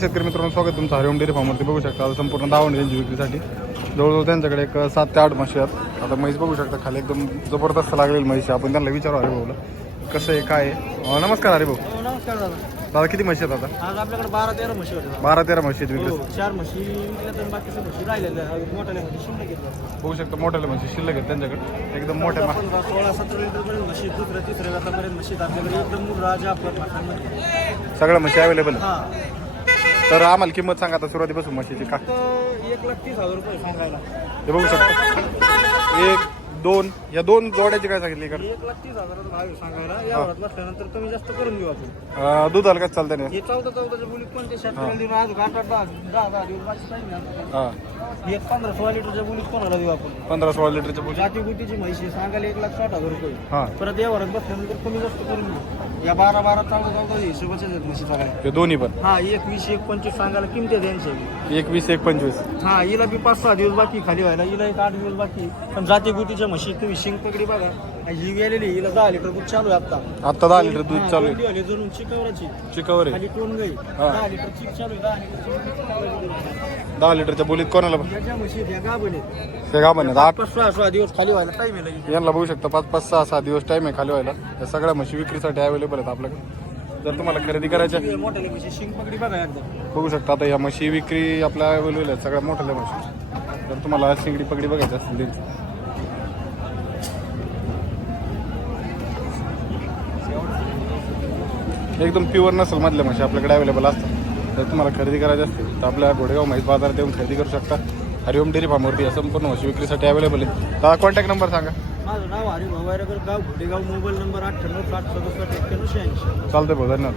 शेतकरी मित्रांनो, स्वागत तुमचं हरिओम डेअरी फार्मवरती. बघू शकता आता संपूर्ण दावण यांची विक्रीसाठी जवळजवळ त्यांच्याकडे एक 7 ते 8 म्हशी आहेत. आता म्हैस बघू शकता खाली एकदम जबरदस्त लागलेली म्हशी. आपण त्यांना विचारू हरे भाऊला कसं आहे काय आहे. नमस्कार हरे भाऊ. नमस्कार दादा. दादा किती म्हशी आहेत आता? आज आपल्याकडे 12-13 म्हशी होत्या. 12-13 म्हशी आहेत विक्री. 4 म्हशी विकल्या तर बाकीच्या म्हशी राहिलेल्या मोठ्याल्या म्हशी शिल्लक घेतल्या. बघू शकता मोठ्याला म्हशी शिल्लक आहेत त्यांच्याकडे एकदम मोठ्या 16-17 लिटरपर्यंत म्हशी, दुसऱ्या तिसऱ्या गटापर्यंत म्हशी आपल्याकडे एकदम राजा आपल्या सगळ्या म्हशी अवेलेबल. हा, तर आम्हाला किंमत सांगा आता सुरुवातीपासून म्हशीची का? 1,30,000 रुपये सांगायला. हे बघू शकता 1, 2 या 2 जोड्याची काय सांगितली इकडे? 1,30,000 भाव सांगायला. यावरात बसल्यानंतर कमी जास्त करून घेऊ आपण. दूध हलकाच चालतं नाही. हे 14-14च्या बोलीत पण ते शेतकऱ्याला देऊन आज 8-10 दिवस बाकी काही नाही. हां, हे 15-16 लिटरच्या बोलीत कोणाला देऊ आपण? 15-16 लिटरच्या बोली. जाती गुटीची म्हशी सांगायला 1,60,000 रुपये. हां, परत यावरात बसल्यानंतर कमी जास्त करून घेऊ. या 12-12, 14-14 हिशोबाच्या आहेत म्हशी सगळ्या. हे दोन्ही पण हा, 21-25 सांगायला किमती आहे त्यांच्या. 21, 25. हा, हिला बी 5-6 दिवस बाकी खाली व्हायला. हिला 8 दिवस बाकी. पण जाती गुटीच्या म्हशी तुम्ही शिंग पकडी बघा. ही गेलेली हिला 10 लिटर दूध चालू आहे आता 10 लिटर दूध चालू आहे. आहे जणून चिकावराची चिकावर आहे. खाली टोन गई. हा. 10 लिटर चिक चालू आहे. 10 लिटर 10 लिटरच्या बोलीत कोणाला पण याच्या म्हशी त्या गाभण आहेत. ते का म्हणत 8-6 दिवस खाली व्हायला टाईम आहे. यांना बघू शकता 5-5, 6-6 दिवस टाइम आहे खाली व्हायला. या सगळ्या म्हशी विक्रीसाठी अवेलेबल आहेत आपल्याकडे. जर तुम्हाला खरेदी करायच्या मोठ्याली म्हशी शिंग पकडी बघा एकदा. बघू शकता आता या म्हशी विक्री आपल्या अवेलेबल आहेत सगळ्या मोठ्या म्हशी. जर तुम्हाला शिंगडी पकडी बघायची असेल त्यांची एकदम प्युअर नसल मधल्या म्हशी आपल्याकडे अवेलेबल असतात. जर तुम्हाला खरेदी करायची असतील तर आपल्या घोडेगाव म्हैस बाजारात येऊन खरेदी करू शकता. हरिओम डेअरी फार्मवरती या संपूर्ण म्हशी विक्रीसाठी अवेलेबल आहे. तर कॉन्टॅक्ट नंबर सांगा. माझं नाव हरिभाऊ वायरकर, गाव घोडेगाव, मोबाईल नंबर 98 60 67 91 86. चालतंय भाऊ, धन्यवाद.